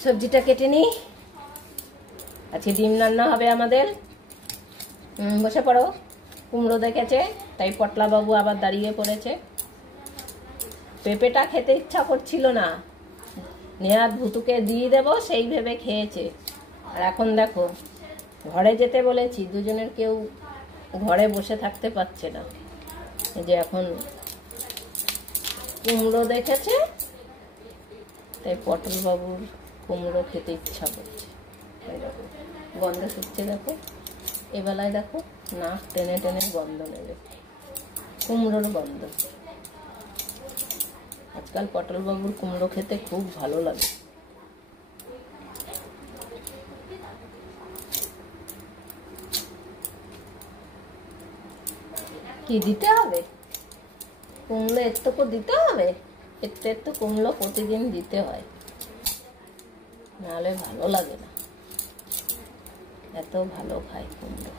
সবজিটা কেটে নিই। আজকে ডিম রান্না হবে আমাদের। বসে পড়ো। কুমড়ো দেখেছে তাই পটলা বাবু আবার দাঁড়িয়ে পড়েছে। পেঁপেটা খেতে ইচ্ছা করছিল না, নেহাত ভুতুকে দিয়ে দেবো সেই ভেবে খেয়েছে। আর এখন দেখো, ঘরে যেতে বলেছি, দুজনের কেউ ঘরে বসে থাকতে পারছে না। এই যে এখন কুমড়ো দেখেছে তাই পটল বাবুর কুমড়ো খেতে ইচ্ছা করছে। দেখো গন্ধ শুকছে, দেখো এবেলায় দেখো নাক টেনে টেনে গন্ধ নেবে, কুমড়োর গন্ধ। আজকাল পটল বাবুর কুমড়ো খেতে খুব ভালো লাগে। কি দিতে হবে? কুমড়ো এর দিতে হবে, একটু কুমড়ো প্রতিদিন দিতে হয়, নাহলে ভালো লাগে না। এত ভালো খায় কুমড়ো।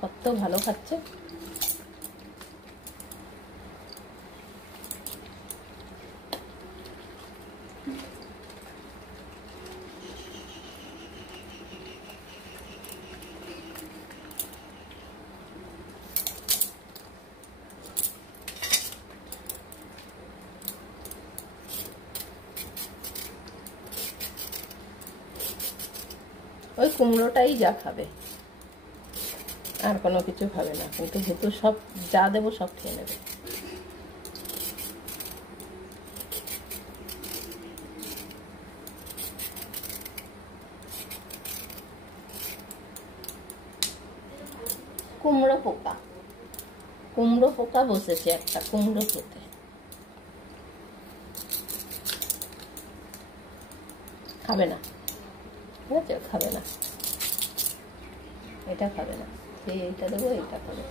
কত ভালো খাচ্ছে। ওই কুমড়োটাই যা খাবে, আর কোনো কিছু খাবে না। কিন্তু ভুতু সব যা দেবো সব খেয়ে নেবে। কুমড়ো পোকা বসেছে একটা কুমড়ো খেতে। খাবে না, ঠিক আছে, খাবে না, এটা খাবে না। সেই এইটা দেবো, এইটা খাবে।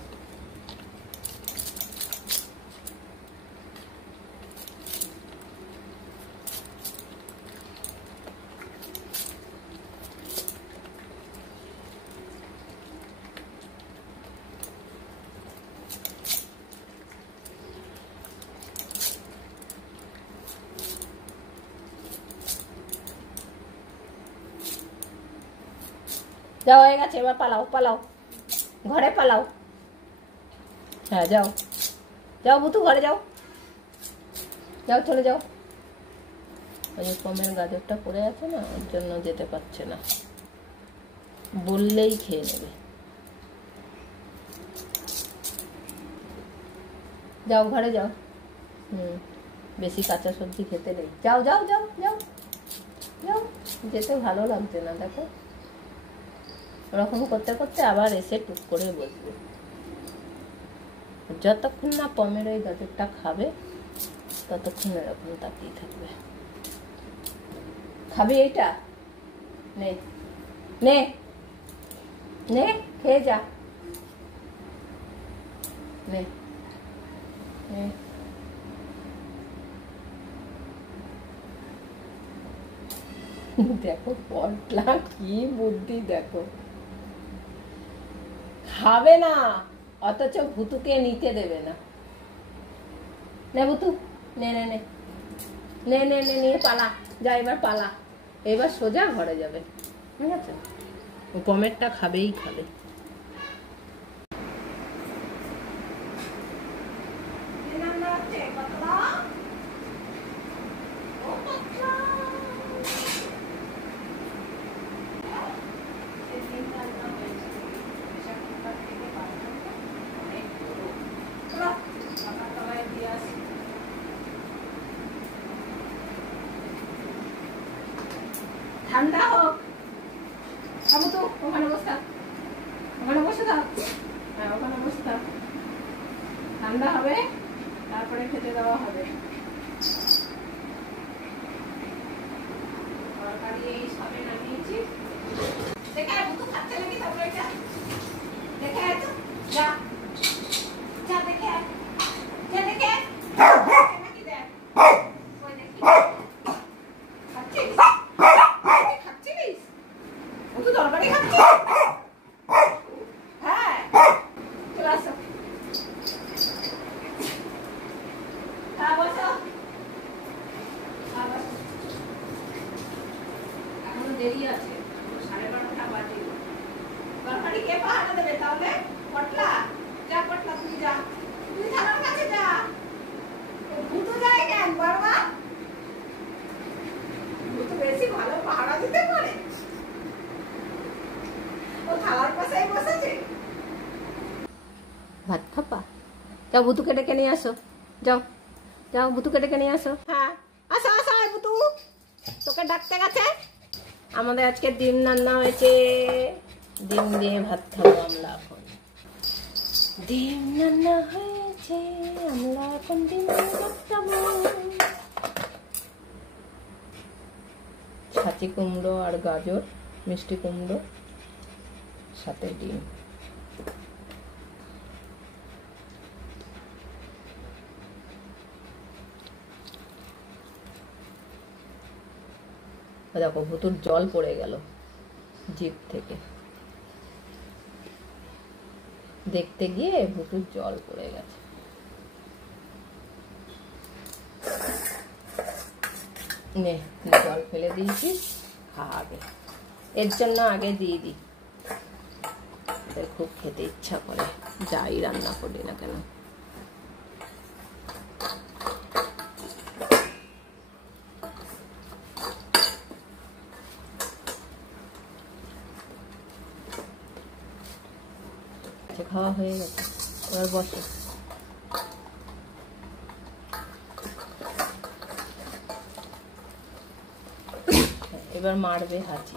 যাও, হয়ে গেছে, এবার পালাও পালাও, ঘরে পালাও। হ্যাঁ যাও যাও ভুতু, ঘরে যাও, যাও চলে যাও। ওই যে পমের গাজরটা পড়ে আছে না, ওর জন্য যেতে পারছে না, বললেই খেয়ে নেবে। যাও ঘরে যাও। বেশি কাঁচা সবজি খেতে নেই। যাও যাও যাও যাও যাও, যেতে ভালো লাগছে না। দেখো ওরকম করতে করতে আবার এসে টুক করে বসবে। যতক্ষণ না পমের ওই গাজরটা খাবে ততক্ষণ এরকম তাকিয়ে থাকবে। খাবি এইটা? নে নে নে, খেয়ে যা। নে নে, দেখো পটলা কি বুদ্ধি, দেখো খাবে না অথচ ভুতুকে নিতে দেবে না। নে ভুতু, নে নে নে নে নে নে, নিয়ে পালা, যা এবার পালা। এবার সোজা ঘরে যাবে, ঠিক আছে? ও পমেরটা খাবেই খাবে। ঠান্ডা হোক, খাবো তো, ওখানে বসে থাক, ওখানে বসে থাক। হ্যাঁ ওখানে বসে থাক, ঠান্ডা হবে তারপরে খেতে দেওয়া হবে। তরকারি এই সবে নামিয়েছি। দেখে ভুতু খাচ্ছে নাকি তরকারিটা, দেখে আয় তো, যা যা দেখে আয়, যা দেখে আয় নাকি, দেখ ওই দেখি খাচ্ছিস, খাচ্ছিস ভুতু তরকারি খাচ্ছিস? হ্যাঁ চলে আসো। ভাত খাবা? যাও বুতুকে ডেকে নিয়ে আসো, যাও যাও বুতুকে ডেকে নিয়ে আসো। হ্যাঁ আসো আসো বুতু, তোকে ডাকতে গেছে। আমাদের আজকে ডিম রান্না হয়েছে, ডিম দিয়ে ভাত খাবো আমরা এখন। ডিম রান্না হয়েছে, আমরা এখন ডিম দিয়ে ভাত খাবো। ছাঁচি কুমড়ো আর গাজর, মিষ্টি কুমড়ো, সাথে ডিম। দেখো ভুতুর জল পড়ে গেল জিভ থেকে, দেখতে গিয়ে ভুতুর জল পড়ে গেছে। নে জল ফেলে দিয়েছি, খা আগে, এর জন্য আগে দিয়ে দিই, খুব খেতে ইচ্ছা করে যাই রান্না করি না কেন। খাওয়া হয়ে গেছে, এবার বসে। এবার মারবে হাঁচি।